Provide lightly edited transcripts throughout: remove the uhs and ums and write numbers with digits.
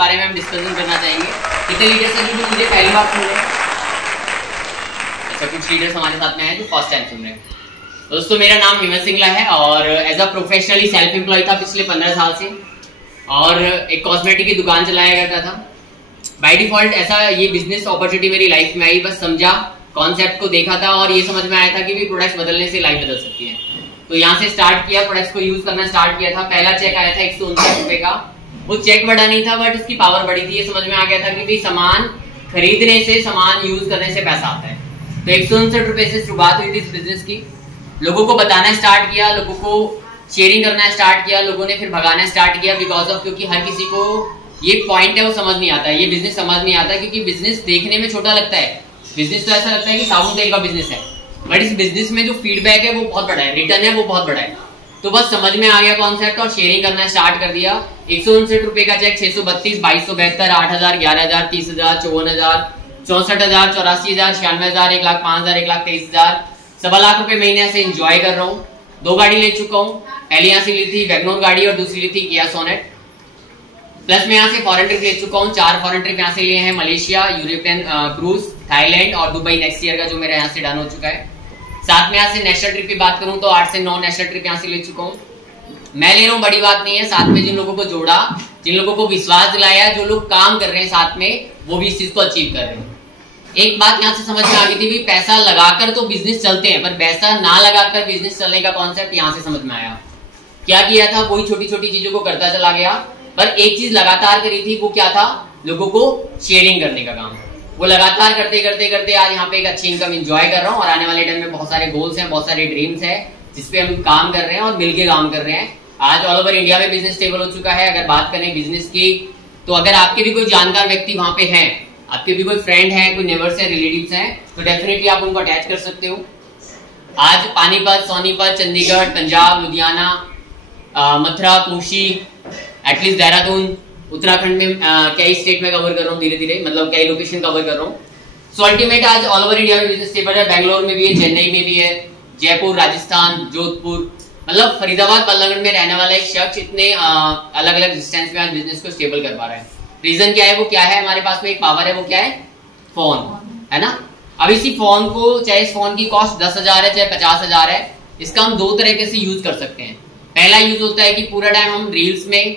बारे में हम डिस्कशन करना चाहेंगे। कितने लीडर्स हैं जो मुझे पहली बार सुन रहे हैं? अच्छा, कुछ लीडर्स हमारे साथ में हैं जो फर्स्ट टाइम सुन रहे हैं। दोस्तों, मेरा नाम हेमंत सिंगला है और as a professionally self employ था पिछले 15 साल से, और एक कॉस्मेटिक की दुकान चलाया करता था। बाय डिफॉल्ट ऐसा ये बिजनेस अपॉर्चुनिटी मेरी लाइफ में आई, बस समझा, कॉन्सेप्ट को देखा था और ये समझ में आया था कि भी प्रोडक्ट्स बदलने से लाइफ बदल सकती है। तो यहाँ से स्टार्ट किया, प्रोडक्ट्स को यूज करना स्टार्ट किया था। पहला चेक आया था 159 रुपए का। वो चेक बड़ा नहीं था बट उसकी पावर बड़ी थी। ये समझ में आ गया था कि भाई सामान खरीदने से, सामान यूज करने से पैसा आता है। तो 159 रुपए से शुरुआत हुई थी इस बिजनेस की। लोगों को बताना स्टार्ट किया, लोगों को शेयरिंग करना स्टार्ट किया, लोगों ने फिर भगाना स्टार्ट किया बिकॉज ऑफ, क्योंकि हर किसी को ये पॉइंट है वो समझ नहीं आता, ये बिजनेस समझ नहीं आता। क्योंकि बिजनेस देखने में छोटा लगता है, बिजनेस तो ऐसा लगता है कि साबुन तेल का बिजनेस है, बट इस बिजनेस में जो फीडबैक है वो बहुत बड़ा है, रिटर्न है वो बहुत बड़ा है। तो बस समझ में आ गया कॉन्सेप्ट और शेयरिंग करना स्टार्ट कर दिया। 159 रुपए का चेक 632, 2272, 8000, 11000, 30000, 54000, 64000, 84000, 96000, 1,05,000, 1,23,000, 1.25 लाख रुपए महीने से एंजॉय कर रहा हूँ। 2 गाड़ी ले चुका हूँ। पहले यहाँ से ली थी वैगनोर गाड़ी और दूसरी ली थी किया सोनेट। प्लस मैं यहाँ से फॉरेन ट्रिप ले चुका हूँ। 4 फॉरेन ट्रिप यहाँ से लिए हैं, मलेशिया, यूरोपियन क्रूज, थाईलैंड और दुबई नेक्स्ट ईयर का जो मेरा यहाँ से डन हो चुका है। साथ में यहाँ से नेशनल ट्रिप की बात करूँ तो 8 से 9 नेशनल ट्रिप यहाँ से ले चुका हूँ। मैं ले रहा हूँ, बड़ी बात नहीं है। साथ में जिन लोगों को जोड़ा, जिन लोगों को विश्वास दिलाया, जो लोग काम कर रहे हैं साथ में, वो भी इस चीज को अचीव कर रहे हैं। एक बात यहाँ से समझ में आ गई थी, पैसा लगाकर तो बिजनेस चलते हैं, पर पैसा ना लगाकर बिजनेस चलने का कॉन्सेप्ट यहाँ से समझ में आया। क्या किया था, वही छोटी छोटी चीजों को करता चला गया, पर एक चीज लगातार करी थी। वो क्या था? लोगों को शेयरिंग करने का काम। वो लगातार करते करते करते आज यहाँ पे एक अच्छी इनकम एंजॉय कर रहा हूँ। और आने वाले टाइम में बहुत सारे गोल्स हैं, बहुत सारे ड्रीम्स हैं जिसपे हम काम कर रहे हैं और मिलके काम कर रहे हैं। आज ऑल ओवर इंडिया में बिजनेस स्टेबल हो चुका है। अगर बात करें बिजनेस की, तो अगर आपके भी कोई जानकार व्यक्ति वहां पे हैं, आपके भी कोई फ्रेंड है, कोई नेबर्स है, रिलेटिव्स हैं, तो डेफिनेटली आप उनको अटैच कर सकते हो। आज पानीपत, सोनीपत, चंडीगढ़, पंजाब, लुधियाना, मथुरा, कोशी, एटलीस्ट देहरादून, उत्तराखंड में कई स्टेट में कवर कर रहा हूँ धीरे धीरे, मतलब कई लोकेशन कवर कर रहा हूँ। सो अल्टीमेट आज ऑल ओवर इंडिया में बिजनेस स्टेबल है। बैंगलोर में भी है, चेन्नई में भी है, जयपुर, राजस्थान, जोधपुर, मतलब फरीदाबाद, बल्लभगढ़ में रहने वाला एक शख्स इतने अलग अलग डिस्टेंस में आज बिजनेस को स्टेबल कर पा रहा है। रीजन क्या है? वो क्या है? हमारे पास में एक पावर है, वो क्या है? फोन है ना। अब इसी फोन को, चाहे इस फोन की कॉस्ट 10,000 है, चाहे 50,000 है, इसका हम 2 तरीके से यूज कर सकते हैं। पहला यूज होता है कि पूरा टाइम हम रील्स में,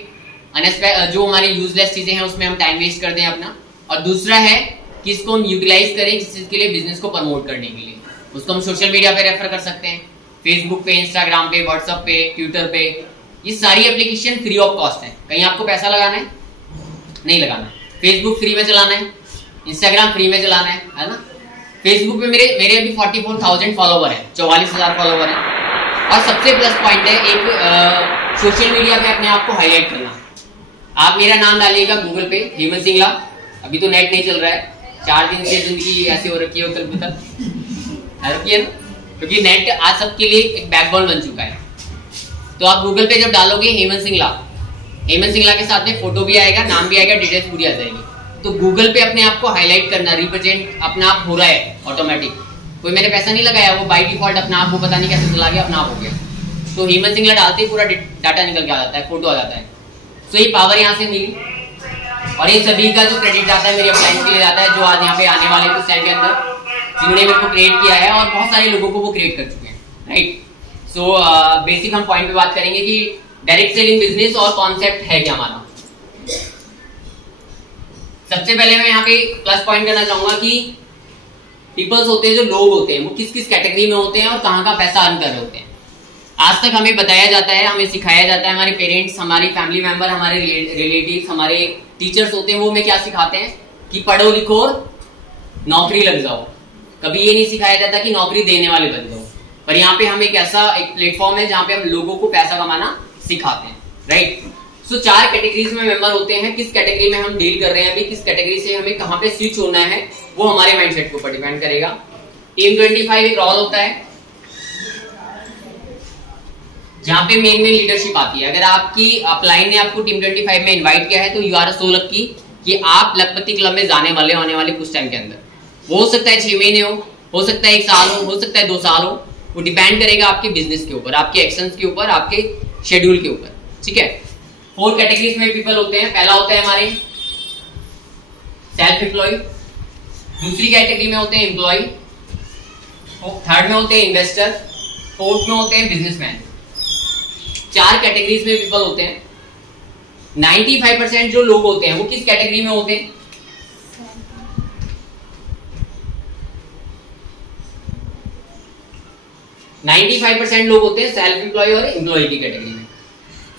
जो हमारी यूजलेस चीजें हैं उसमें हम टाइम वेस्ट कर दें अपना। और दूसरा है कि इसको हम यूटिलाइज करें किस चीज के लिए? बिजनेस को प्रमोट करने के लिए। उसको हम सोशल मीडिया पे रेफर कर सकते हैं, फेसबुक पे, इंस्टाग्राम पे, व्हाट्सएप पे, ट्विटर पे। ये सारी एप्लीकेशन फ्री ऑफ कॉस्ट है। कहीं आपको पैसा लगाना है? नहीं लगाना। फेसबुक फ्री में चलाना है, इंस्टाग्राम फ्री में चलाना है ना। फेसबुक पे मेरे अभी 44,000 फॉलोवर है, 44,000 फॉलोवर है। और सबसे प्लस पॉइंट है एक सोशल मीडिया पे अपने आप को हाईलाइट करना। आप मेरा नाम डालिएगा गूगल पे, हेमंत सिंगला। अभी तो नेट नहीं चल रहा है, 4 दिन से जिंदगी ऐसी हो रखी है उतर पुतर, क्योंकि नेट आज सबके लिए एक बैकबोन बन चुका है। तो आप गूगल पे जब डालोगे हेमंत सिंगला, हेमंत सिंगला के साथ में फोटो भी आएगा, नाम भी आएगा, डिटेल्स पूरी आ जाएगी। तो गूगल पे अपने आप को हाईलाइट करना, रिप्रेजेंट अपना आप हो रहा है ऑटोमेटिक। कोई मैंने पैसा नहीं लगाया, वो बाय डिफॉल्ट अपना आप, वो पता नहीं कैसे चला गया, अपना आप हो गया। तो हेमंत सिंगला डालते ही पूरा डाटा निकल के आ जाता है, फोटो आ जाता है। तो ये पावर यहाँ से मिली और ये सभी का जो क्रेडिट जाता है मेरी अपलाइंस के लिए जाता है, जो आज यहाँ पे आने वाले कुछ टाइम के अंदर जिन्होंने मेरे को क्रिएट किया है और बहुत सारे लोगों को वो क्रिएट कर चुके हैं, राइट। सो बेसिक हम पॉइंट पे बात करेंगे कि डायरेक्ट सेलिंग बिजनेस और कॉन्सेप्ट है क्या हमारा। सबसे पहले मैं यहाँ पे प्लस पॉइंट करना चाहूंगा कि पीपल्स होते हैं, जो लोग होते हैं, वो किस किस कैटेगरी में होते हैं और कहाँ का पैसा अर्न कर रहे होते हैं। आज तक हमें बताया जाता है, हमें सिखाया जाता है, हमारे पेरेंट्स, हमारी फैमिली मेंबर, हमारे रिलेटिव्स, हमारे टीचर्स होते हैं, वो हमें क्या सिखाते हैं कि पढ़ो लिखो नौकरी लग जाओ। कभी ये नहीं सिखाया जाता कि नौकरी देने वाले बन जाओ। पर यहाँ पे हम एक ऐसा एक प्लेटफॉर्म है जहाँ पे हम लोगों को पैसा कमाना सिखाते हैं, राइट। सो 4 कैटेगरीज में मेंबर होते हैं। किस कैटेगरी में हम डील कर रहे हैं अभी, किस कैटेगरी से हमें कहाँ पे स्विच होना है, वो हमारे माइंडसेट के ऊपर डिपेंड करेगा। टीम 25 एक रोल होता है जहां पे मेन लीडरशिप आती है। अगर आपकी अपलाइन ने आपको टीम 25 में इनवाइट किया है तो यू आर सो लकी कि आप लखपति क्लब में जाने वाले होने वाले कुछ टाइम के अंदर। वो हो सकता है 6 महीने हो सकता है 1 साल हो सकता है 2 साल हो। वो डिपेंड करेगा आपके बिजनेस के ऊपर, आपके एक्शंस के ऊपर, आपके शेड्यूल के ऊपर, ठीक है। 4 कैटेगरीज में पीपल होते हैं। पहला होता है हमारे सेल्फ एम्प्लॉय, दूसरी कैटेगरी में होते हैं एम्प्लॉय, थर्ड में होते हैं इन्वेस्टर, फोर्थ में होते हैं बिजनेसमैन। 4 कैटेगरीज में पीपल होते हैं। 95% जो लोग होते हैं वो किस कैटेगरी में होते हैं? लोग होते हैं सेल्फ एम्प्लॉय और एम्प्लॉय की कैटेगरी में।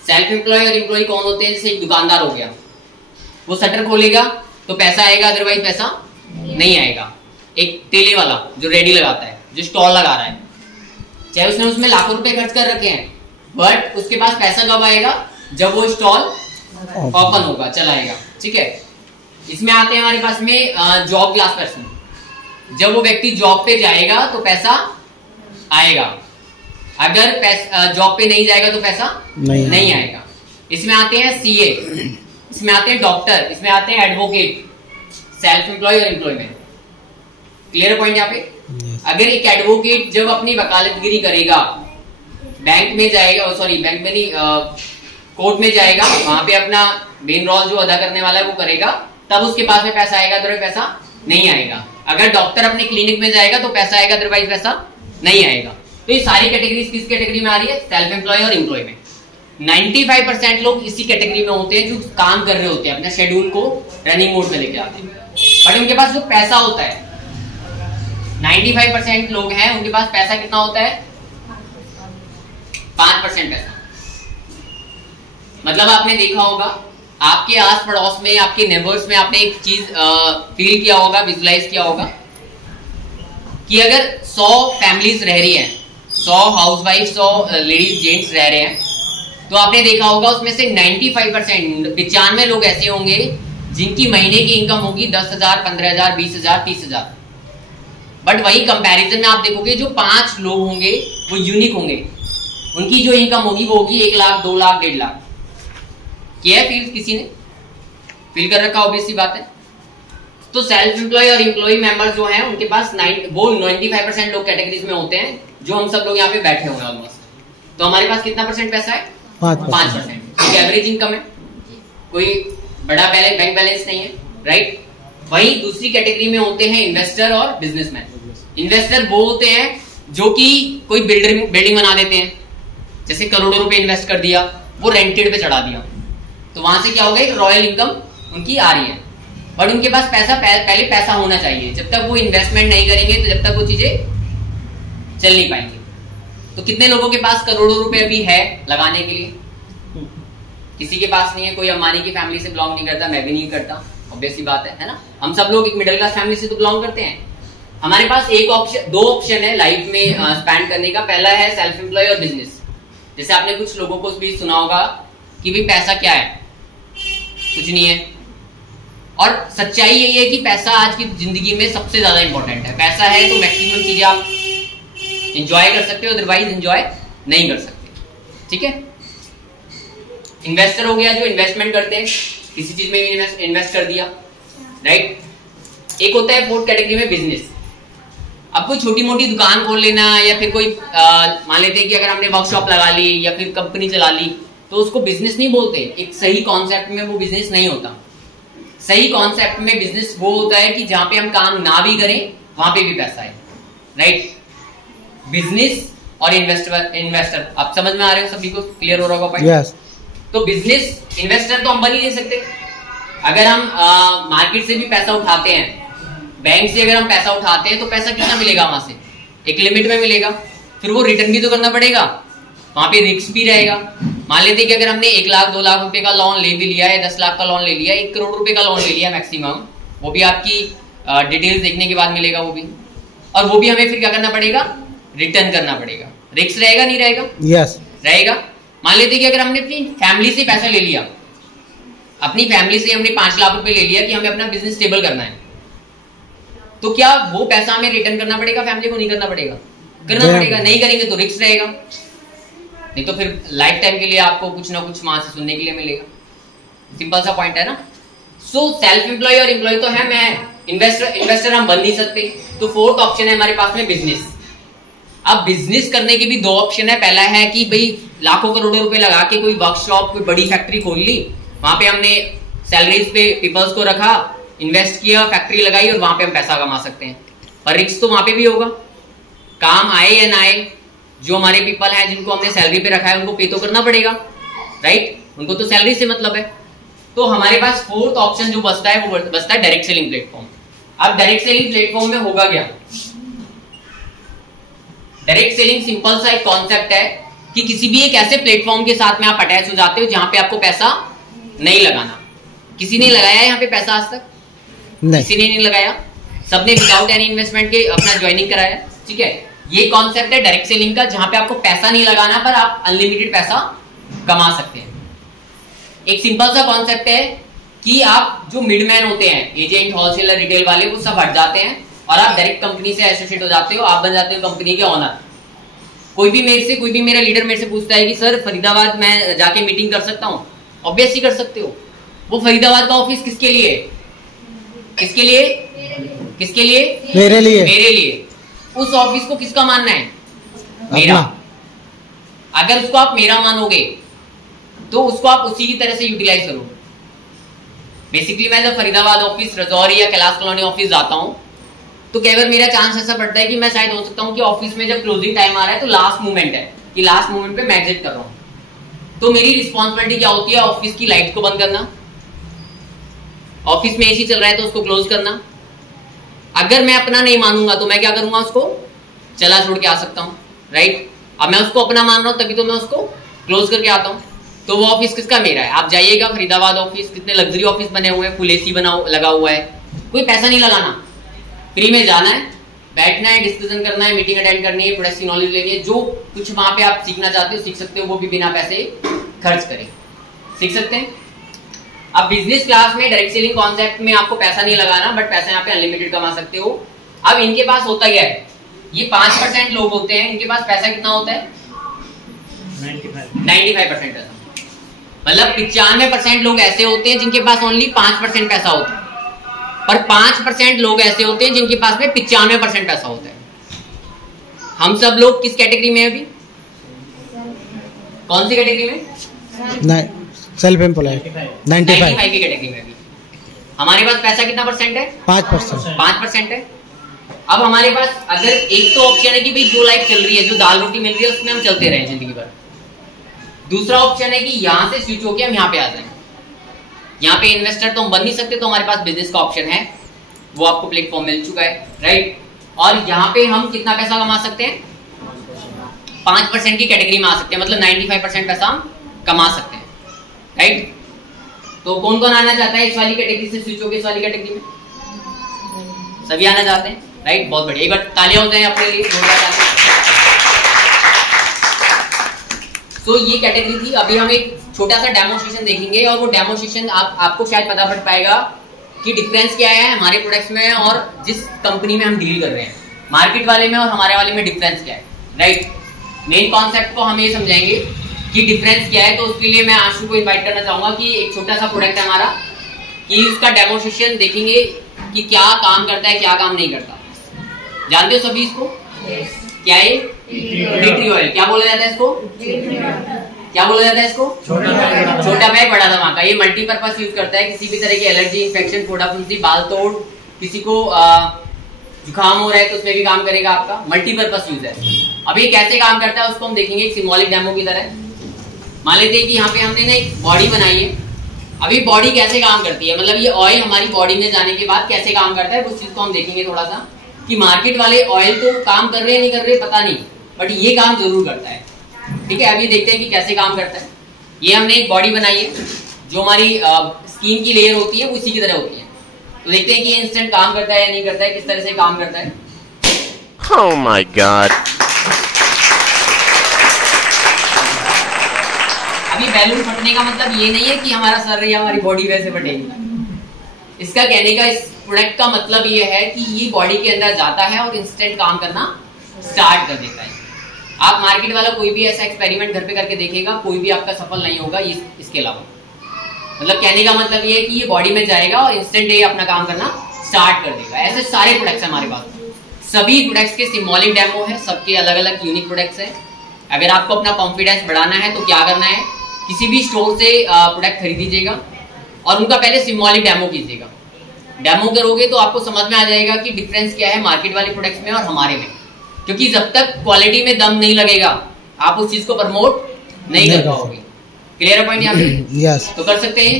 सेल्फ एम्प्लॉय और एम्प्लॉय कौन होते हैं? जैसे एक दुकानदार हो गया, वो शटर खोलेगा तो पैसा आएगा, अदरवाइज पैसा नहीं आएगा। एक ठेले वाला जो रेडी लगाता है, जो स्टॉल लगा रहा है, चाहे उसने उसमें लाखों रुपए खर्च कर रखे हैं, बट उसके पास पैसा कब आएगा? जब वो स्टॉल ओपन होगा, चलाएगा। ठीक है। इसमें आते हैं हमारे पास में जॉब क्लास पर्सन। जब वो व्यक्ति जॉब पे जाएगा तो पैसा आएगा, अगर जॉब पे नहीं जाएगा तो पैसा नहीं आएगा। इसमें आते हैं सीए, इसमें आते हैं डॉक्टर, इसमें आते हैं एडवोकेट, सेल्फ एम्प्लॉय और एम्प्लॉय में। क्लियर पॉइंट यहाँ पे? अगर एक एडवोकेट जब अपनी वकालतगिरी करेगा, बैंक में जाएगा, सॉरी बैंक में नहीं, कोर्ट में जाएगा, वहां पे अपना मेन रोल जो अदा करने वाला है वो करेगा, तब उसके पास में पैसा आएगा, अदरवाइज पैसा नहीं आएगा। अगर डॉक्टर अपने क्लिनिक में जाएगा तो पैसा आएगा, अदरवाइज पैसा नहीं आएगा। तो ये सारी कैटेगरीज किस कैटेगरी में आ रही है? सेल्फ एम्प्लॉय और एम्प्लॉय में। 95% लोग इसी कैटेगरी में होते हैं जो काम कर रहे होते हैं, अपने शेड्यूल को रनिंग मोड में लेके आते हैं, बट उनके पास जो पैसा होता है, 95% लोग हैं उनके पास पैसा कितना होता है? 5% पैसा। मतलब आपने देखा होगा आपके आस पड़ोस में, आपके नेबर्स में आपने एक चीज फील किया होगा, विजुलाइज किया होगा कि अगर 100 फैमिलीज रह रही हैं, 100 हाउसवाइफ, 100 लेडीज जेंट्स रह रहे हैं, तो आपने देखा होगा उसमें से 95%, 95 लोग ऐसे होंगे जिनकी महीने की इनकम होगी 10,000, 15,000, 20,000, 30,000। बट वही कंपैरिजन में आप देखोगे जो 5 लोग होंगे वो यूनिक होंगे, उनकी जो इनकम होगी वो होगी 1 लाख, 2 लाख, 1.5 लाख। किया है फील? किसी ने फील कर रखा? ऑब्वियस सी बात है। तो सेल्फ एम्प्लॉय और एम्प्लॉय मेंबर्स जो हैं उनके पास 95% लोग कैटेगरीज में होते हैं, जो हम सब लोग यहाँ पे बैठे हुए हैं ऑलमोस्ट। तो हमारे पास कितना परसेंट पैसा है? 5%। एवरेज इनकम है, कोई बड़ा बैलेंस, बैंक बैलेंस नहीं है, राइट। वही दूसरी कैटेगरी में होते हैं इन्वेस्टर और बिजनेसमैन। इन्वेस्टर वो होते हैं जो कि कोई बिल्डिंग बना देते हैं, जैसे करोड़ों रुपए इन्वेस्ट कर दिया, वो रेंटेड पे चढ़ा दिया, तो वहां से क्या होगा? एक रॉयल इनकम उनकी आ रही है, बट उनके पास पहले पैसा होना चाहिए। जब तक वो इन्वेस्टमेंट नहीं करेंगे तो जब तक वो चीजें चल नहीं पाएंगी। तो कितने लोगों के पास करोड़ों रुपए अभी है लगाने के लिए? किसी के पास नहीं है। कोई अंबानी की फैमिली से बिलोंग नहीं करता, मैं भी नहीं करता, ऑब्वियस सी बात है ना। हम सब लोग एक मिडिल क्लास फैमिली से तो बिलोंग करते हैं। हमारे पास दो ऑप्शन है लाइफ में स्पेंड करने का। पहला है सेल्फ एम्प्लॉय और बिजनेस। जैसे आपने कुछ लोगों को भी सुना होगा कि भाई पैसा क्या है? कुछ नहीं है। और सच्चाई यही है कि पैसा आज की जिंदगी में सबसे ज्यादा इंपॉर्टेंट है। पैसा है तो मैक्सिमम चीजें आप इंजॉय कर सकते हो, अदरवाइज इंजॉय नहीं कर सकते। ठीक है। इन्वेस्टर हो गया जो इन्वेस्टमेंट करते हैं, किसी चीज में इन्वेस्ट कर दिया, राइट। एक होता है फोर्थ कैटेगरी में बिजनेस। अब कोई छोटी मोटी दुकान खोल लेना या फिर कोई मान लेते हैं कि अगर हमने वर्कशॉप लगा ली या फिर कंपनी चला ली तो उसको बिजनेस नहीं बोलते। एक सही कॉन्सेप्ट में वो बिजनेस नहीं होता। सही कॉन्सेप्ट में बिजनेस वो होता है कि जहां पे हम काम ना भी करें वहां पे भी पैसा है, राइट। बिजनेस और इन्वेस्टर आप समझ में आ रहे हो? सभी को क्लियर हो रहा होगा पॉइंट? yes. तो बिजनेस इन्वेस्टर तो हम बन ही नहीं सकते। अगर हम मार्केट से भी पैसा उठाते हैं, बैंक से अगर हम पैसा उठाते हैं तो पैसा कितना मिलेगा? वहां से एक लिमिट में मिलेगा, फिर वो रिटर्न भी तो करना पड़ेगा, वहां पे रिस्क भी रहेगा। मान लेते हैं कि अगर हमने 1 लाख 2 लाख रुपए का लोन ले भी लिया है, 10 लाख का लोन ले लिया, 1 करोड़ रुपए का लोन ले लिया मैक्सिमम, वो भी आपकी डिटेल्स देखने के बाद मिलेगा वो भी, और वो भी हमें फिर क्या करना पड़ेगा? रिटर्न करना पड़ेगा। रिस्क रहेगा नहीं रहेगा? यस रहेगा। मान लेते हैं कि अगर हमने अपनी फैमिली से पैसा ले लिया, अपनी फैमिली से हमने 5 लाख रुपए ले लिया कि हमें अपना बिजनेस स्टेबल करना है, तो क्या वो पैसा हमें रिटर्न करना पड़ेगा? फैमिली को नहीं करना पड़ेगा? करना पड़ेगा। नहीं करेंगे तो रिस्क रहेगा, नहीं तो फिर लाइफ टाइम के लिए आपको कुछ ना कुछ वहां से सुनने के लिए मिलेगा। सिंपल सा पॉइंट है ना। सो सेल्फ एम्प्लॉय और एम्प्लॉय तो है, मैं इन्वेस्टर हम बन नहीं सकते। तो फोर्थ ऑप्शन है हमारे पास में बिजनेस। अब बिजनेस करने के भी 2 ऑप्शन है। पहला है कि भाई लाखों करोड़ों रुपए लगा के कोई वर्कशॉप, कोई बड़ी फैक्ट्री खोल ली, वहां पे हमने सैलरीज पे पीपल्स को रखा इन्वेस्ट किया, फैक्ट्री लगाई और वहां पे हम पैसा कमा सकते हैं। पर रिस्क तो वहां पे भी होगा, काम आए या ना आए, जो हमारे पीपल हैं जिनको हमने सैलरी पे रखा है उनको पे तो करना पड़ेगा, राइट? उनको तो सैलरी से मतलब है। तो हमारे पास फोर्थ ऑप्शन जो बचता है वो बचता है डायरेक्ट सेलिंग प्लेटफॉर्म। अब डायरेक्ट सेलिंग प्लेटफॉर्म में होगा क्या? डायरेक्ट सेलिंग सिंपल सा एक कॉन्सेप्ट है कि किसी भी एक ऐसे प्लेटफॉर्म के साथ में आप अटैच हो जाते हो जहां पे आपको पैसा नहीं लगाना। किसी ने लगाया है यहाँ पे पैसा आज तक? नहीं। किसी ने नहीं लगाया, सबने विदाउट एनी इन्वेस्टमेंट के अपना ज्वाइनिंग कराया, ठीक है? ये कॉन्सेप्ट है डायरेक्ट सेलिंग का, जहां पे आपको पैसा नहीं लगाना पर आप अनलिमिटेड पैसा कमा सकते हैं। एक सिंपल सा कॉन्सेप्ट है कि आप जो मिडमैन होते हैं, एजेंट, होलसेलर, रिटेल वाले, वो सब हट जाते हैं और आप डायरेक्ट कंपनी से एसोसिएट हो जाते हो, आप बन जाते हो कंपनी के ऑनर। कोई भी मेरा लीडर मेरे से पूछता है कि सर फरीदाबाद मैं जाके मीटिंग कर सकता हूँ? ऑब्वियसली कर सकते हो। वो फरीदाबाद का ऑफिस किसके लिए? किसके लिए? किसके लिए? मेरे लिए। मेरे लिए। उस ऑफिस को किसका मानना है? मेरा। अगर उसको आप मेरा मानोगे तो उसको आप उसी की तरह से यूटिलाइज करो। बेसिकली मैं जब फरीदाबाद ऑफिस, रजौरी या कैलाश कॉलोनी ऑफिस जाता हूं तो कई बार मेरा चांस ऐसा पड़ता है कि मैं शायद हो सकता हूं कि ऑफिस में जब क्लोजिंग टाइम आ रहा है तो लास्ट मोमेंट है कि लास्ट मोमेंट पे मैं एग्जिट कर रहा हूं। तो मेरी रिस्पॉन्सिबिलिटी क्या होती है? ऑफिस की लाइट को बंद करना, ऑफिस में एसी चल रहा है तो उसको क्लोज करना। अगर मैं अपना नहीं मानूंगा तो मैं क्या करूंगा? उसको चला छोड़ के आ सकता हूं, राइट? अब मैं उसको अपना मान रहा हूं तभी तो मैं उसको क्लोज करके आता हूं। तो वो ऑफिस किसका? मेरा है। आप जाइएगा फरीदाबाद ऑफिस, कितने लग्जरी ऑफिस बने हुए हैं, फुल एसी लगा हुआ है, कोई पैसा नहीं लगाना, फ्री में जाना है, बैठना है, डिस्कशन करना है, मीटिंग अटेंड करनी है, प्रोडक्ट की नॉलेज लेनी है, जो कुछ वहां पे आप सीखना चाहते हो सीख सकते हो, वो भी बिना पैसे खर्च करें सीख सकते हैं। अब बिजनेस क्लास में डायरेक्ट सेलिंग कॉन्सेप्ट में आपको पैसा नहीं लगाना, बट पैसा यहाँ पे अनलिमिटेड कमा सकते हो। अब इनके पास होता क्या है? ये 5% लोग होते हैं, इनके पास पैसा कितना होता है? 95%। मतलब 95% लोग ऐसे होते हैं जिनके पास ओनली 5% पैसा होता है, पर 5% लोग ऐसे होते हैं जिनके पास में 95% पैसा होता है। हम सब लोग किस कैटेगरी में है अभी? कौन सी कैटेगरी में? सेल्फ एम्प्लॉयड 95 की कैटेगरी में भी। हमारे पास पैसा कितना परसेंट है? 5% है। अब हमारे पास अगर एक तो ऑप्शन है कि भाई जो लाइफ चल रही है, जो दाल रोटी मिल रही है उसमें हम चलते रहे जिंदगी भर। दूसरा ऑप्शन है कि यहाँ से स्विच होकर हम यहाँ पे आ जाएं। यहाँ पे इन्वेस्टर तो हम बन नहीं सकते, तो हमारे पास बिजनेस का ऑप्शन है, वो आपको प्लेटफॉर्म मिल चुका है, राइट? और यहाँ पे हम कितना पैसा कमा सकते हैं? 5% की कैटेगरी में आ सकते हैं, मतलब 95% पैसा हम कमा सकते हैं, राइट? तो कौन कौन आना चाहता है इस वाली कैटेगरी से स्विच होकर इस वाली कैटेगरी में? सभी आना चाहते हैं, राइट? बहुत बढ़िया, एक बार तालियां हो जाए अपने लिए। तो ये कैटेगरी थी। अभी हम एक छोटा सा डेमोस्ट्रेशन देखेंगे और वो डेमोस्ट्रेशन आपको शायद पता पड़ पाएगा कि डिफरेंस क्या है हमारे प्रोडक्ट्स में और जिस कंपनी में हम डील कर रहे हैं, मार्केट वाले में और हमारे वाले में डिफरेंस क्या है, राइट? मेन कॉन्सेप्ट को हम ये समझाएंगे कि डिफरेंस क्या है। तो उसके लिए मैं आशु को इन्वाइट करना चाहूंगा कि एक छोटा सा प्रोडक्ट है हमारा, कि उसका डेमोस्ट्रेशन देखेंगे कि क्या काम करता है, क्या काम नहीं करता। जानते हो सभी इसको? क्या है? Tea tree oil. क्या बोला जाता है इसको? क्या बोला जाता है इसको? छोटा बैग बड़ा धमाका। ये मल्टीपर्पज यूज करता है, किसी भी तरह की एलर्जी, इन्फेक्शन, फोड़ा फुंसी, बाल तोड़, किसी को जुकाम हो रहा है तो उसमें भी काम करेगा आपका। मल्टीपर्पज यूज है। अब ये कैसे काम करता है उसको हम देखेंगे एक सिंबॉलिक डेमो की तरह। मान लेते हैं कि यहाँ पे हमने ना एक बॉडी बनाई है। अभी बॉडी कैसे काम करती है, मतलब ये ऑयल हमारी बॉडी में जाने के बाद कैसे काम करता है, उस चीज को हम देखेंगे थोड़ा सा। कि मार्केट वाले ऑयल तो काम कर रहे हैं नहीं कर रहे पता नहीं, बट ये काम जरूर करता है, ठीक है? अभी देखते हैं कि कैसे काम करता है। ये हमने एक बॉडी बनाई है, जो हमारी स्किन की लेयर होती है वो इसी की तरह होती है। तो देखते हैं कि ये इंस्टेंट काम करता है या नहीं करता है, किस तरह से काम करता है। Oh my God! अभी बैलून फटने का मतलब ये नहीं है कि हमारा सर या हमारी बॉडी वैसे फटेगी। इसका कहने का, इस प्रोडक्ट का मतलब ये है कि ये बॉडी के अंदर जाता है और इंस्टेंट काम करना स्टार्ट कर देता है। आप मार्केट वाला कोई भी ऐसा एक्सपेरिमेंट घर पे करके देखेगा, कोई भी आपका सफल नहीं होगा इसके अलावा। मतलब कहने का मतलब ये है कि ये बॉडी में जाएगा और इंस्टेंट ये अपना काम करना स्टार्ट कर देगा। ऐसे सारे प्रोडक्ट्स हमारे पास, सभी प्रोडक्ट्स के सिंबॉलिक डेमो है, सबके अलग अलग यूनिक प्रोडक्ट्स है। अगर आपको अपना कॉन्फिडेंस बढ़ाना है तो क्या करना है, किसी भी स्टोर से प्रोडक्ट खरीदीजिएगा और उनका पहले सिंबॉलिक डेमो कीजिएगा। डेमो करोगे तो आपको समझ में आ जाएगा कि डिफरेंस क्या है मार्केट वाले प्रोडक्ट्स में और हमारे में, क्योंकि जब तक क्वालिटी में दम नहीं लगेगा आप उस चीज को प्रमोट नहीं कर पाओगे। क्लियर है पॉइंट यहाँ पे? यस। तो कर सकते हैं।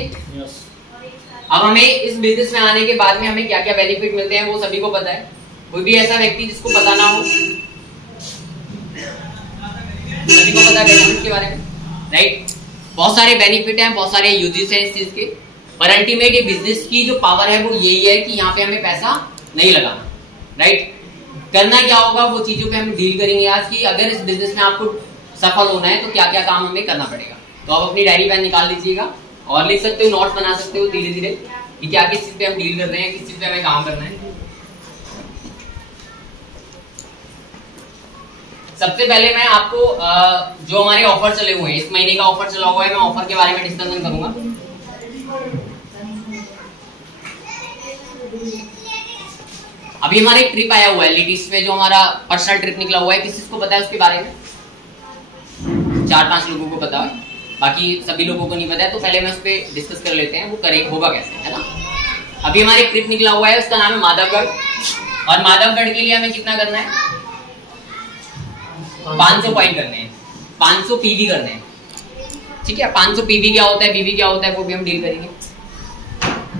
अब हमें इस बिजनेस में आने के बाद में हमें क्या क्या बेनिफिट मिलते हैं वो सभी को पता है। कोई भी ऐसा व्यक्ति जिसको पता ना हो, सभी को पता है बेनिफिट के बारे में, राइट? बहुत सारे बेनिफिट हैं, बहुत सारे यूजेस हैं इस चीज के, पर अल्टीमेट ये बिजनेस की जो पावर है वो यही है कि यहाँ पे हमें पैसा नहीं लगाना, राइट? करना क्या होगा वो चीजों पे हम डील करेंगे आज की। अगर इस बिजनेस में आपको सफल होना है तो क्या क्या काम हमें करना पड़ेगा। तो आप अपनी डायरी पेन निकाल लीजिएगा और लिख सकते हो, नोट्स बना सकते हो धीरे धीरे कि क्या किस चीज पे हम डील कर रहे हैं, किस चीज पे हमें काम करना है। सबसे पहले मैं आपको जो हमारे ऑफर चले हुए हैं, इस महीने का ऑफर चला हुआ है, मैं ऑफर के बारे में डिस्कशन करूंगा। अभी हमारा एक ट्रिप आया हुआ है लेडीज में, जो हमारा पर्सनल ट्रिप निकला हुआ है। किसी को पता है उसके बारे में? 4-5 लोगों को पता है, बाकी सभी लोगों को नहीं पता है। तो पहले मैं उस पर डिस्कस कर लेते हैं, वो करें होगा कैसे, है ना? अभी हमारे एक ट्रिप निकला हुआ है, उसका नाम है माधवगढ़। और माधवगढ़ के लिए हमें कितना करना है? 500 पॉइंट करने हैं, 500 पीवी करने हैं, ठीक है? 500 पीवी क्या होता है, पीवी क्या होता है, वो भी हम डील करेंगे।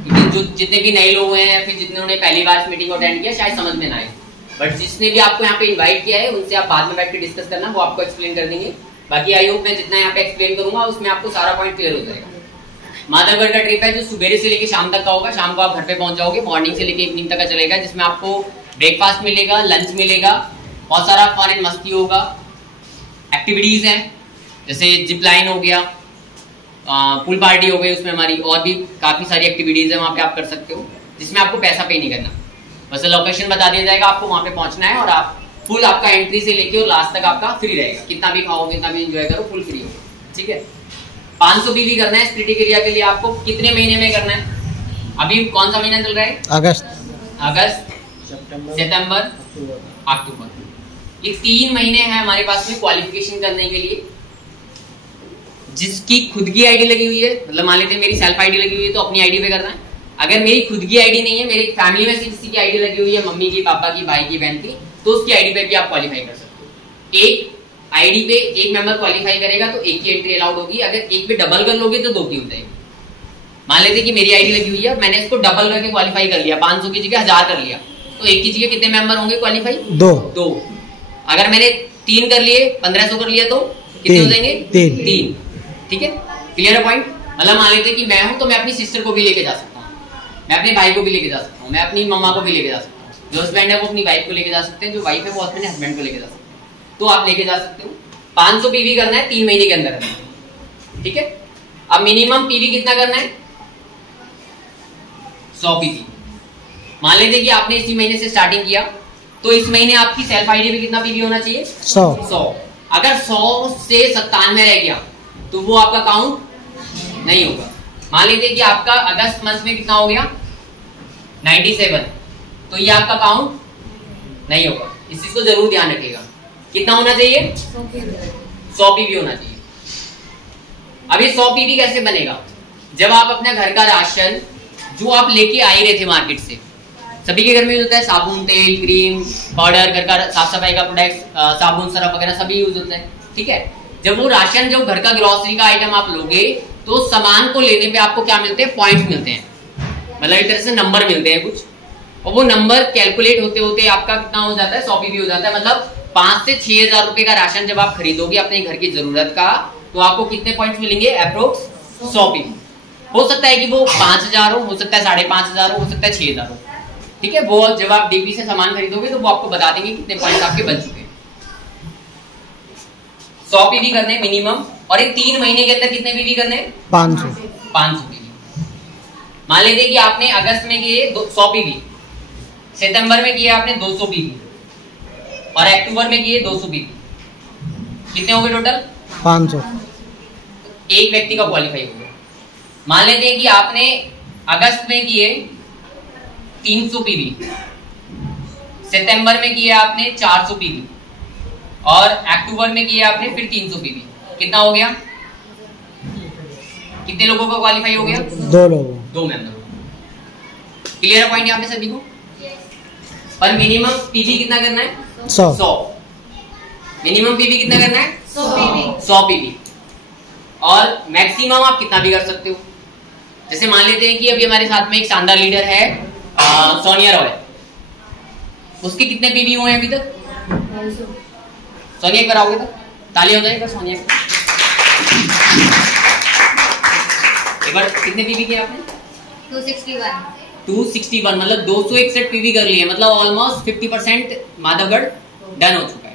क्योंकि जो जितने भी नए लोग हैं, फिर जितने पहली बार इस मीटिंग को अटेंड किया, शायद समझ में ना आए, बट जिसने भी आपको यहाँ पे इनवाइट किया है उनसे आप बाद में बैठ के डिस्कस करना, वो आपको एक्सप्लेन कर देंगे। बाकी आई होप मैं जितना यहाँ पे एक्सप्लेन करूंगा उसमें आपको सारा पॉइंट क्लियर हो जाएगा। माधवगढ़ का ट्रिप है जो सुबह से लेकर शाम तक का होगा। शाम को आप घर पे पहुंच जाओगे, मॉर्निंग से लेकर इवनिंग तक का चलेगा, जिसमें आपको ब्रेकफास्ट मिलेगा, लंच मिलेगा, बहुत सारा फन एंड मस्ती होगा, एक्टिविटीज हैं जैसे जिप लाइन हो गया, पूल पार्टी हो गई, उसमें हमारी और भी काफी सारी एक्टिविटीज है, वहाँ पे आप कर सकते हो, जिसमें आपको पैसा पे नहीं करना। बस लोकेशन बता दिया जाएगा, आपको वहाँ पे पहुंचना है और आप फुल आपका एंट्री से लेके और लास्ट तक आपका फ्री रहेगा, कितना भी खाओ कितना भी एंजॉय करो, फुल फ्री होगा, ठीक है? 500 पीवी करना है। स्प्लिटिंग एरिया के लिए आपको कितने महीने में करना है? अभी कौन सा महीना चल रहा है? अगस्त, सितंबर, अक्टूबर। ये 3 महीने हैं हमारे पास में क्वालिफिकेशन करने के लिए। जिसकी खुद की आईडी लगी हुई है, मतलब मान लेते हैं मेरी सेल्फ आईडी लगी हुई है तो अपनी आईडी पे करना है। अगर मेरी खुद की आईडी नहीं है, मेरी फैमिली में से किसी की आईडी लगी हुई है, मम्मी की, पापा की, भाई की, बहन की, तो उसकी आईडी पे भी आप क्वालिफाई कर सकते हो। एक आईडी पे एक मेंबर क्वालिफाई करेगा तो एक की एंट्री अलाउड होगी। अगर एक पे डबल कर लोगे तो 2 की हो जाएगी। मान लेते कि मेरी आईडी लगी हुई है, मैंने इसको डबल करके क्वालिफाई कर लिया, 500 की जगह 1000 कर लिया, तो एक की जगह कितने मेंबर होंगे क्वालिफाई? 2। अगर मैंने 3 कर लिए, 1500 कर लिया तो कितने हो जाएंगे? 3। ठीक है, क्लियर है पॉइंट? मतलब मान लेते कि मैं हूं तो मैं अपनी सिस्टर को भी लेके जा सकता हूँ, मैं अपने भाई को भी लेके जा सकता हूँ, मैं अपनी मम्मा को भी लेके जा सकता हूँ, जो हस्बैंड है वो अपनी वाइफ को लेके जा सकते हैं, जो वाइफ है वो अपने हस्बैंड को लेके जा सकते हैं, तो आप लेके जा सकते हो। 500 पीवी करना है 3 महीने के अंदर, ठीक है? अब मिनिमम पीवी कितना करना है? 100 पीवी। मान लेते कि आपने इसी महीने से स्टार्टिंग किया, तो इस महीने आपकी सेल्फ आईडी पे कितना पीवी होना चाहिए? 100। अगर 100 से 97 रह गया तो वो आपका काउंट नहीं होगा। मान लीजिए कि आपका अगस्त मंथ में कितना हो गया? 97, तो ये आपका काउंट नहीं होगा। इस चीज को जरूर ध्यान रखिएगा। कितना होना चाहिए? 100 पीवी होना चाहिए। अब ये 100 पीवी कैसे बनेगा? जब आप अपने घर का राशन जो आप लेके आ ही रहे थे मार्केट से, सभी के घर में यूज होता है साबुन, तेल, क्रीम, पाउडर, घर का साफ सफाई का प्रोडक्ट, साबुन, सरफ वगैरह सभी यूज होते हैं, ठीक है? जब वो राशन, जो घर का ग्रोसरी का आइटम आप लोगे, तो सामान को लेने पे आपको क्या मिलते हैं? पॉइंट्स मिलते हैं, मतलब एक तरह से नंबर मिलते हैं कुछ, और वो नंबर कैलकुलेट होते होते आपका कितना हो जाता है? 100 पीवी हो जाता है। मतलब 5 से 6000 रुपए का राशन जब आप खरीदोगे अपने घर की जरूरत का, तो आपको कितने पॉइंट्स मिलेंगे? Approx 100 PV. हो सकता है कि वो 5000 हो सकता है 5500 हो सकता है 6000 हो, ठीक है? वो जब आप डीपी से सामान खरीदोगे तो वो आपको बता देंगे कितने पॉइंट्स आपके बन चुके हैं। 100 पीवी करने मिनिमम, और एक 3 महीने के अंदर कितने पीवी करने? 500 पीवी। मान लीजिए कि आपने अगस्त में किए 100 पीवी, सितंबर में किए आपने 200 पीवी, और अक्टूबर में किए 200 पीवी, कितने हो गए टोटल? 500। एक व्यक्ति का क्वालिफाई हो गया। मान लेते हैं कि आपने अगस्त में किए 300 पीवी, सितंबर में किए आपने 400 पीवी, और अक्टूबर में किया आपने फिर 300 पीवी। कितना हो गया? कितने लोगों का क्वालिफाई हो गया? 2 लोगों, 2 मेंबर। क्लियर है पॉइंट यहाँ पे सभी को? पर मिनिमम पीवी कितना करना है? 100। मिनिमम पीवी कितना करना है? 100 पीवी। और मैक्सिमम आप कितना भी कर सकते हो। जैसे मान लेते हैं कि अभी हमारे साथ में एक शानदार लीडर है सोनिया रॉय, उसके कितने पीवी हुए हैं अभी तक? सोनिया एक बार आओगे तो ताली हो जाएगा सोनिया का। एक बार कितने पीवी किए आपने? 261 मतलब 261 पीवी कर लिए, मतलब ऑलमोस्ट 50% माधवगढ़ डन हो चुका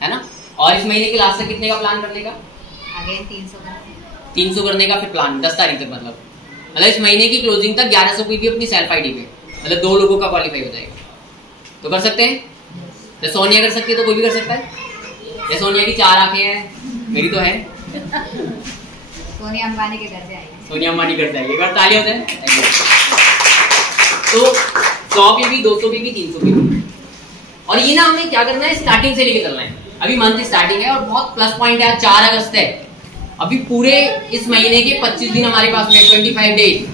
है ना। और इस महीने के लास्ट तक कितने का प्लान करने का? आगे 300 करने का फिर प्लान 10 तारीख तक, मतलब इस महीने की क्लोजिंग तक 1100 पीवी अपनी सेल्फ आईडी पे, मतलब 2 लोगों का क्वालिफाई हो जाएगा। तो कर सकते हैं। तो सोनिया कर सकती है तो कोई भी कर सकता है। ये सोनिया की 4 आंखें हैं, मेरी तो है। सोनिया अंबानी के घर से आई। सोनिया अंबानी कर जाएगी। एक बार ताली हो जाए। तो 100 पीवी, 200 पीवी, 300 पीवी। और ये ना हमें क्या करना है, स्टार्टिंग से लेके चलना है। अभी मंथ स्टार्टिंग है और बहुत प्लस पॉइंट है, 4 अगस्त है। अभी पूरे इस महीने के 25 दिन हमारे पास में, 25 डेज,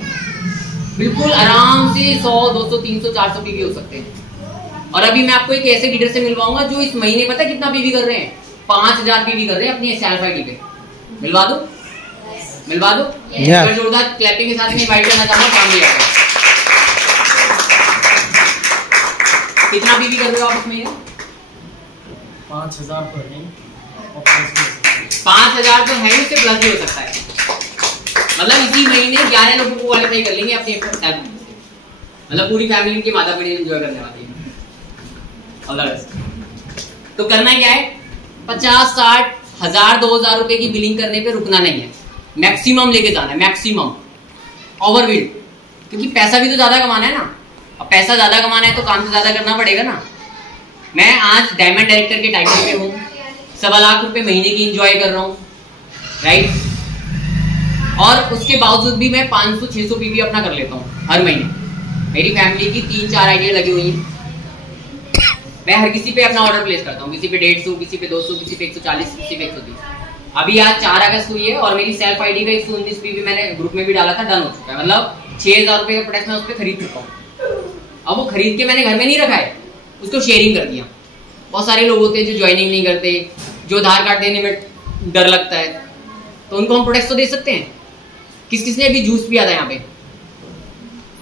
बिल्कुल आराम से 100, 200, 300, 400 पीवी हो सकते हैं। और अभी मैं आपको एक ऐसे लीडर से मिलवाऊंगा जो इस महीने पता कितना पीवी कर रहे हैं? 5000 पीवी कर रहे हैं अपनी सेल्फ आईडी पे। मिलवा दो, मिलवा दो। जोरदार क्लैपिंग के साथ में इनवाइट करना चाहूंगा, काम भी आएगा। कितना पीवी कर रहे हो आप इस महीने? 5000 पर नहीं, 5000 तो है, उससे प्लस भी हो सकता है। मतलब इसी महीने 11 लोगों को क्वालिफाई कर लेंगे अपनी सेल्फ से, मतलब पूरी फैमिली की माता पिता एंजॉय करने वाली है। तो करना क्या है, 50, 60 हजार, 2000 रुपए की बिलिंग करने पे रुकना नहीं है, मैक्सिमम लेके जाना है, मैक्सिमम ओवरबिल्ड, क्योंकि पैसा भी तो ज्यादा कमाना है ना। अब पैसा ज्यादा कमाना है तो काम तो ज्यादा करना पड़ेगा ना। मैं आज डायमंड डायरेक्टर के टाइटल पे हूँ, 1.25 लाख रुपए महीने की एंजॉय कर रहा हूँ, राइट। और उसके बावजूद भी मैं 500-600 पीवी अपना कर लेता हूँ हर महीने। मेरी फैमिली की 3-4 आइडिया लगी हुई है। मैं हर किसी पे अपना ऑर्डर प्लेस करता हूँ, किसी पे 150, किसी पे 200, किसी पे 140, किसी पे 130। अभी आज 4 अगस्त हुई है और मेरी सेल्फ आईडी का 119 पीवी मैंने ग्रुप में भी डाला था, डन हो चुका है। मतलब 6000 रुपए का प्रोडक्ट मैं उस पर खरीद चुका हूँ। अब वो खरीद के मैंने घर में नहीं रखा है, उसको शेयरिंग कर दिया। बहुत सारे लोग होते हैं जो ज्वाइनिंग नहीं करते, जो आधार कार्ड देने में डर लगता है, तो उनको हम प्रोडक्ट्स तो दे सकते हैं। किस किसने अभी जूस पिया था यहाँ पे?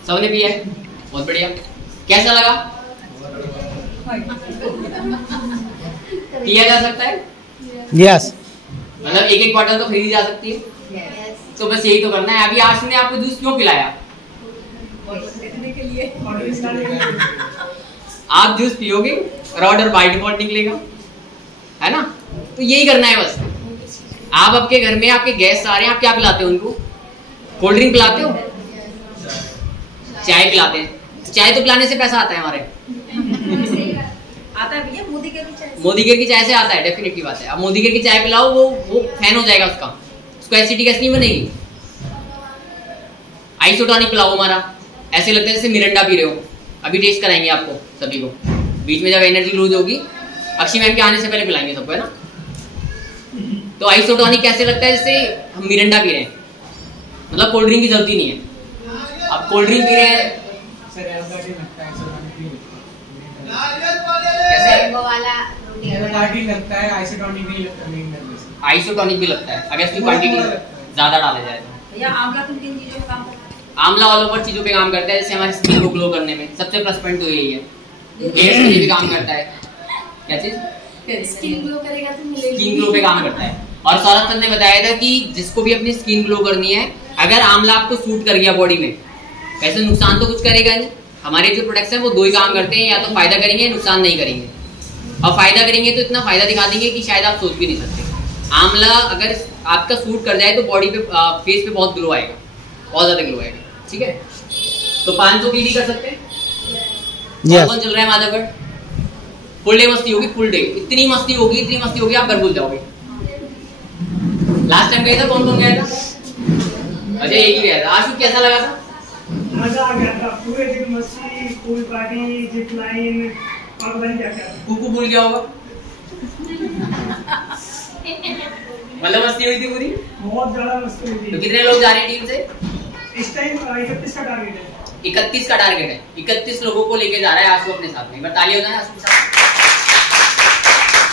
सबने पिया है, बहुत बढ़िया। कैसा लगा? पिया जा सकता है? यस। मतलब एक बॉटल तो खरीदी जा सकती है। तो बस यही तो करना है। अभी आज ने आपको जूस क्यों पिलाया? के लिए आप जूस पियोगे और ऑर्डर बाय डिफॉल्ट निकलेगा, है ना। तो यही करना है बस। आप आपके घर में आपके गेस्ट आ रहे हैं, आप क्या पिलाते हो उनको? कोल्ड ड्रिंक पिलाते हो, चाय पिलाते हैं। चाय तो पिलाने से पैसा आता है हमारे। आता है भैया, मोदी के चाय, मोदी की चाय से आता है, डेफिनेटली बात है। अब मोदी की चाय पिलाओ, वो फैन हो जाएगा उसका, उसको एसिडिटी कैसे नहीं बनेगी। आइसोटॉनिक पिलाओ हमारा, ऐसे लगता है जैसे मिरिंडा पी रहे हो। अभी टेस्ट कराएंगे आपको सभी को, बीच में जब एनर्जी लूज होगी, अक्षी मैम के आने से पहले पिलाएंगे सबको, है ना। तो आइसोटॉनिक कैसे लगता है जैसे हम मिरिंडा पी रहे हैं, मतलब कोल्ड ड्रिंक की जरूरत ही नहीं है। आप कोल्ड ड्रिंक पी रहे हैं, लगता है आइसोटॉनिक नहीं लगता। आइसोटॉनिक भी लगता है अगर इसकी क्वांटिटी ज्यादा डाला जाए तो। भैया आंवला किन किन चीजों पे काम करता है? आंवला ऑल ओवर चीजों पे काम करता है, जैसे हमारी स्किन को ग्लो करने में सबसे प्लस पॉइंट तो यही है। हेयर पे भी काम करता है। क्या चीज? स्किन ग्लो करेगा तो मिलेगी। स्किन ग्लो पे काम करता है। और सौरभ सर ने बताया था कि जिसको भी अपनी स्किन ग्लो करनी है, अगर आंवला आपको सूट कर गया बॉडी में, वैसे नुकसान तो कुछ करेगा नहीं। हमारे जो प्रोडक्ट्स हैं वो 2 ही काम करते हैं, या तो फायदा करेंगे, नुकसान नहीं करेंगे। और फायदा करेंगे तो इतना फायदा दिखा देंगे कि शायद आप सोच भी नहीं सकते। आंवला अगर आपका सूट कर जाए तो बॉडी पे, फेस पे बहुत ग्लो आएगा, बहुत ज्यादा ग्लो आएगा, ठीक है। तो 500 पीवी कर सकते हैं। कौन चल रहा है माधवगढ़? फुल डे मस्ती होगी, फुल डे। इतनी मस्ती होगी आप घर भूल जाओगे। लास्ट टाइम गया था, कौन कौन गया था? अच्छा एक ही गया था। आशु कैसा लगा था? मजा आ गया था, पूरे दिन मस्ती, पूल पार्टी, जिप लाइन, और बन गया क्या? कुकू भूल गया होगा। मतलब मस्ती हुई थी पूरी, बहुत ज्यादा मस्ती हुई थी। तो कितने लोग जा रहे हैं टीम से? इस टाइम 31 का टारगेट है। 31 का टारगेट है, 31 लोगों को लेके जा रहा है आंसू अपने साथ में। एक बार ताली हो जाए आंसू के साथ।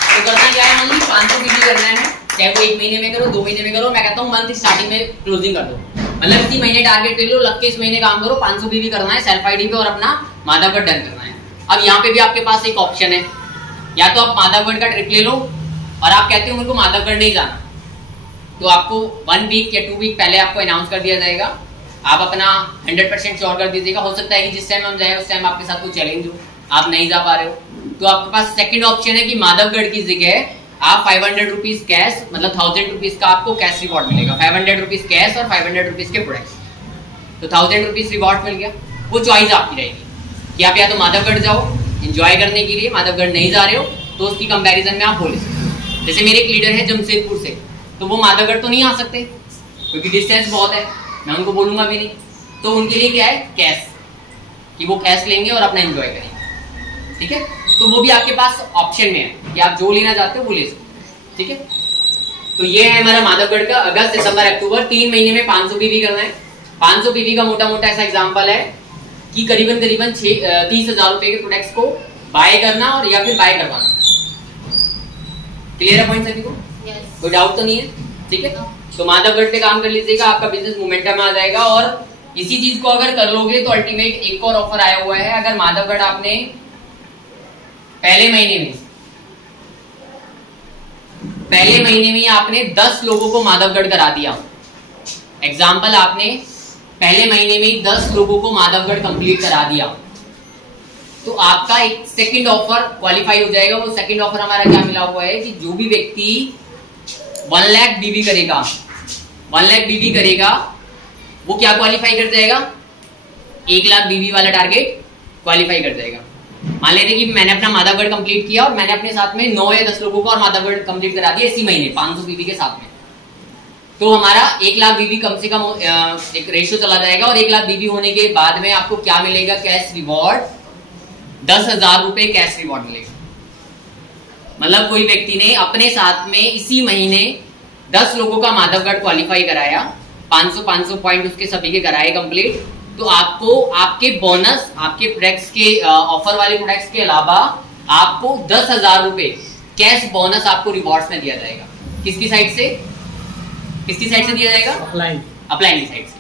तो करना क्या है, ओनली 500 बीवी करना है, चाहे वो 1 महीने में करो, 2 महीने में करो। मैं कहता हूँ मंथ स्टार्टिंग में क्लोजिंग कर दो, मतलब इसी महीने टारगेट ले लो, लग के इस महीने काम करो, 500 बीवी करना है सेल्फ आईडी पे और अपना माधवगढ़ डन करना है। अब यहाँ पे भी आपके पास एक ऑप्शन है, या तो आप माधवगढ़ का ट्रिप ले लो और आप कहते हो मेरे को माधवगढ़ नहीं जाना, तो आपको 1 वीक या 2 वीक पहले आपको अनाउंस कर दिया जाएगा। आप अपना 100% श्योर कर दीजिएगा। हो सकता है कि जिस टाइम हम जाए उस टाइम आपके साथ कोई चैलेंज हो, आप नहीं जा पा रहे हो, तो आपके पास सेकंड ऑप्शन है कि माधवगढ़ की जगह आप 500 रुपीज कैश, मतलब 1000 रुपीज का आपको कैश रिवॉर्ड मिलेगा। 500 रुपीज कैश और 500 रुपीज के प्रोडक्ट्स, तो 1000 रुपीज रिवॉर्ड मिल गया। वो चॉइस आपकी रहेगी कि आप या तो माधवगढ़ जाओ एंजॉय करने के लिए, माधवगढ़ नहीं जा रहे हो तो उसकी कंपैरिजन में आप बोल सकते हो। जैसे मेरे एक लीडर है जमशेदपुर से, तो वो माधवगढ़ तो नहीं आ सकते क्योंकि डिस्टेंस बहुत है, मैं उनको बोलूंगा भी नहीं, तो उनके लिए क्या है कैश, कि वो कैश लेंगे और अपना एंजॉय करेंगे। ठीक है, तो वो भी आपके पास ऑप्शन में है कि आप जो लेना चाहते हो वो ले सकते हो। ठीक है, तो ये है हमारा माधवगढ़ का अगस्त सितंबर अक्टूबर 3 महीने में 500 बीवी करना है। 500 बीवी का मोटा मोटा ऐसा एग्जाम्पल है कि करीबन 30,000 रुपए के प्रोडक्ट्स को बाय करना और या फिर बाय करवाना। क्लियर है पॉइंट सभी को? कोई डाउट तो नहीं है? ठीक है, तो माधवगढ़ पे काम कर लीजिएगा, आपका बिजनेस मोमेंटम आ जाएगा। और इसी चीज को अगर कर लोगे तो अल्टीमेट एक और ऑफर आया हुआ है, अगर माधवगढ़ आपने पहले महीने में आपने 10 लोगों को माधवगढ़ करा दिया, एग्जाम्पल आपने पहले महीने में 10 लोगों को माधवगढ़ कंप्लीट करा दिया, तो आपका एक सेकंड ऑफर क्वालिफाई हो जाएगा। वो सेकंड ऑफर हमारा क्या मिला हुआ है कि जो भी व्यक्ति 1 लाख बीवी करेगा, 1 लाख बीवी करेगा, वो क्या क्वालिफाई कर जाएगा, 1 लाख बीवी वाला टारगेट क्वालिफाई कर जाएगा। मान लेते कि मैंने अपना माधवगढ़ कंप्लीट किया और मैंने अपने साथ में 9 या 10 लोगों को और माधवगढ़ कंप्लीट करा दिया इसी महीने 500 बीवी के साथ में, तो हमारा 1 लाख बीवी कम से कम एक रेशियो चला जाएगा। और 1 लाख बीवी होने के बाद में आपको क्या मिलेगा, कैश रिवॉर्ड 10,000 रुपए कैश रिवॉर्ड मिलेगा। मतलब कोई व्यक्ति ने अपने साथ में इसी महीने 10 लोगों का माधवगढ़ क्वालिफाई कराया, 500 पॉइंट उसके सभी के कराए कंप्लीट, तो आपको आपके बोनस, आपके प्रोडक्ट्स के ऑफर वाले प्रोडक्ट्स के अलावा आपको 10,000 रुपए कैश बोनस आपको रिवॉर्ड्स में दिया जाएगा। किसकी साइड से? किसकी साइड से दिया जाएगा? अपलाइन की साइड से।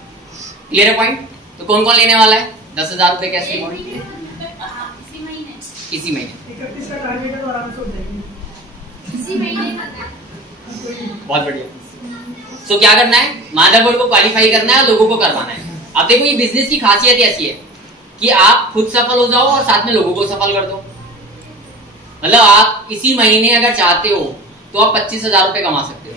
क्लियर है पॉइंट? तो कौन कौन लेने वाला है 10,000 रुपए कैश रिवॉर्ड? इसी महीने 31 का टारगेट है तो आराम से हो जाएगी। इसी महीने करना है। बहुत बढ़िया। सो क्या करना है, माधवगढ़ को क्वालिफाई करना है, लोगों को करवाना है। अब देखो ये बिजनेस की खासियत ऐसी है कि आप खुद सफल हो जाओ और साथ में लोगों को सफल कर दो। मतलब आप इसी महीने अगर चाहते हो तो आप 25,000 रुपए कमा सकते हो।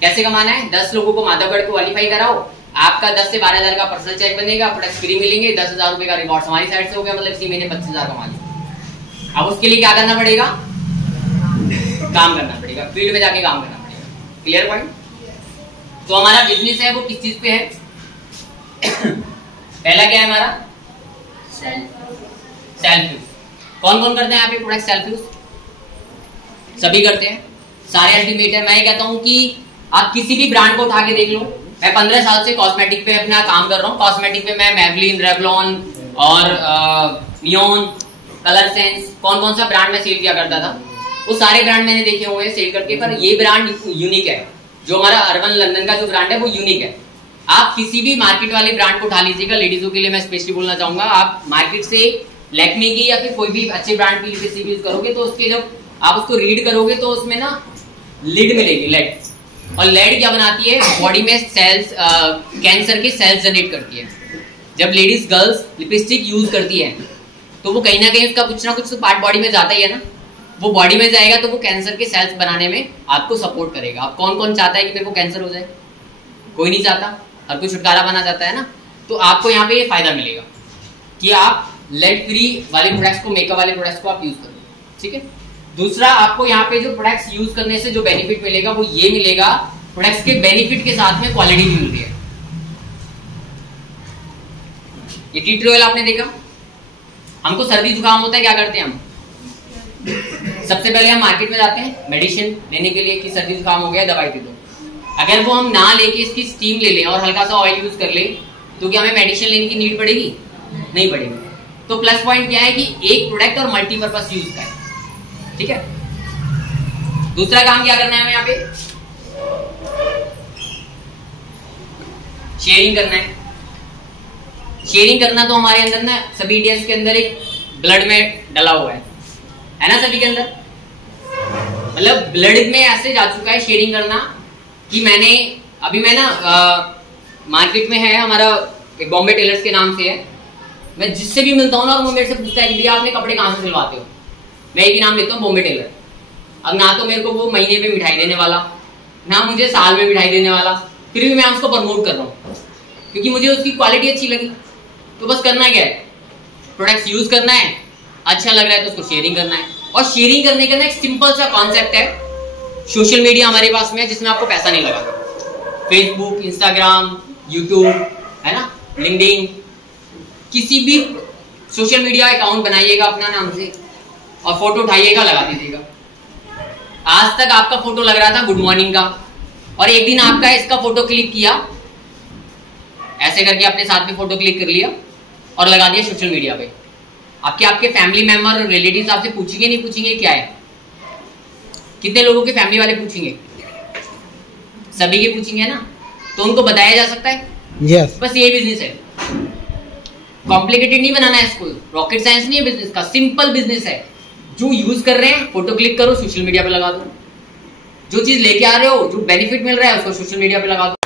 कैसे कमाना है, 10 लोगों को माधवगढ़ को क्वालिफाई कराओ, आपका 10 से 12,000 का पर्सनल चेक बनेगा, प्रोडक्ट फ्री मिलेंगे, 10,000 रुपए का रिवॉर्ड हमारी साइड से हो गया, मतलब इसी महीने 25,000 कमा लिया। अब उसके लिए क्या करना पड़ेगा, काम करना पड़ेगा, फील्ड में जाके काम करना पड़ेगा। Clear point? तो हमारा बिजनेस है वो किस चीज पे है? पहला क्या है हमारा? Self use. कौन कौन करते हैं यहाँ पे प्रोडक्ट सेल्फ यूज? सभी करते हैं, सारे अल्टीमेट है। मैं कहता हूँ कि आप किसी भी ब्रांड को उठा के देख लो। मैं 15 साल से कॉस्मेटिक पे अपना काम कर रहा हूँ। कॉस्मेटिक पे मैं मैवलिन, रेवलॉन और नियॉन, कलर सेंस, कौन कौन सा ब्रांड में सेल किया करता था, वो सारे ब्रांड मैंने देखे हुए हैं सेल करके। पर ये ब्रांड यूनिक है, जो हमारा अर्बन लंदन का जो ब्रांड है वो यूनिक है। आप किसी भी मार्केट वाले ब्रांड को उठा लीजिएगा, लेडीजों के लिए मैं स्पेशली बोलना चाहूंगा, आप मार्केट से लैक्मे की या फिर कोई भी अच्छे ब्रांड की लिपस्टिक यूज करोगे तो उसके जब आप उसको रीड करोगे तो उसमें ना लीड मिलेगी, लेड। और लेड क्या बनाती है, बॉडी में सेल्स, कैंसर के सेल्स जनरेट करती है। जब लेडीज गर्ल्स लिपस्टिक यूज करती है तो वो कहीं ना कहीं उसका कुछ ना कुछ पार्ट बॉडी में जाता ही है ना, वो बॉडी में जाएगा तो वो कैंसर के सेल्स बनाने में आपको सपोर्ट करेगा। आप कौन कौन चाहता है कि मेरे को कैंसर हो जाए? कोई नहीं चाहता, हर कोई छुटकारा पाना चाहता है ना। तो आपको यहाँ पे ये फायदा मिलेगा कि आप लेड फ्री वाले प्रोडक्ट्स को, मेकअप वाले प्रोडक्ट्स को आप यूज करो। ठीक है, दूसरा आपको यहाँ पे जो प्रोडक्ट्स यूज करने से जो बेनिफिट मिलेगा वो ये मिलेगा, प्रोडक्ट्स के बेनिफिट के साथ में क्वालिटी भी मिलती है। ये टी ट्री ऑयल आपने देखा, हमको सर्दी जुकाम होता है, क्या करते हैं हम? सबसे पहले हम मार्केट में जाते हैं मेडिसिन लेने के लिए कि सर्दी जुकाम हो गया, दवाई दे दो। अगर वो हम ना लेके इसकी स्टीम ले लें और हल्का सा ऑयल यूज कर ले तो क्या हमें मेडिसिन लेने की नीड पड़ेगी? नहीं पड़ेगी। तो प्लस पॉइंट क्या है कि एक प्रोडक्ट और मल्टीपर्पज यूज का है, ठीक है। दूसरा काम क्या करना है हमें यहाँ पे? शेयरिंग करना है। शेयरिंग करना तो हमारे अंदर ना सभी इंडियंस के अंदर एक ब्लड में डला हुआ है ना सभी के अंदर। मतलब ब्लड में ऐसे जा चुका है शेयरिंग करना कि मैं ना मार्केट में है हमारा एक बॉम्बे टेलर्स के नाम से है। मैं जिससे भी मिलता हूँ ना, वो मेरे से पूछता है कि भैया आपने कपड़े कहाँ से सिलवाते हो? मैं एक ही नाम लेता हूँ, बॉम्बे टेलर। अब ना तो मेरे को वो महीने में मिठाई देने वाला, ना मुझे साल में मिठाई देने वाला, फिर भी मैं उसको प्रमोट कर रहा हूँ क्योंकि मुझे उसकी क्वालिटी अच्छी लगी। तो बस करना क्या है, प्रोडक्ट्स यूज करना है, अच्छा लग रहा है तो उसको शेयरिंग करना है। और शेयरिंग करने का ना एक सिंपल सा कॉन्सेप्ट है, सोशल मीडिया हमारे पास में है जिसमें आपको पैसा नहीं लगा। फेसबुक, इंस्टाग्राम, यूट्यूब है ना, लिंक्डइन, किसी भी सोशल मीडिया अकाउंट बनाइएगा अपना नाम से और फोटो उठाइएगा, लगा दीजिएगा। आज तक आपका फोटो लग रहा था गुड मॉर्निंग का, और एक दिन आपका इसका फोटो क्लिक किया, ऐसे करके अपने साथ में फोटो क्लिक कर लिया और लगा दिया सोशल मीडिया पे। आपके फैमिली मेंबर और रिलेटिव्स आपसे पूछेंगे नहीं पूछेंगे क्या है? कितने लोगों के फैमिली वाले पूछेंगे? सभी के पूछेंगे ना, तो उनको बताया जा सकता है। Yes. बस ये बिजनेस है, कॉम्प्लिकेटेड नहीं बनाना है इसको, रॉकेट साइंस नहीं है बिजनेस का, सिंपल बिजनेस है। जो यूज कर रहे हैं फोटो क्लिक करो, सोशल मीडिया पे लगा दो। जो चीज लेके आ रहे हो, जो बेनिफिट मिल रहा है उसको सोशल मीडिया पे लगा दो।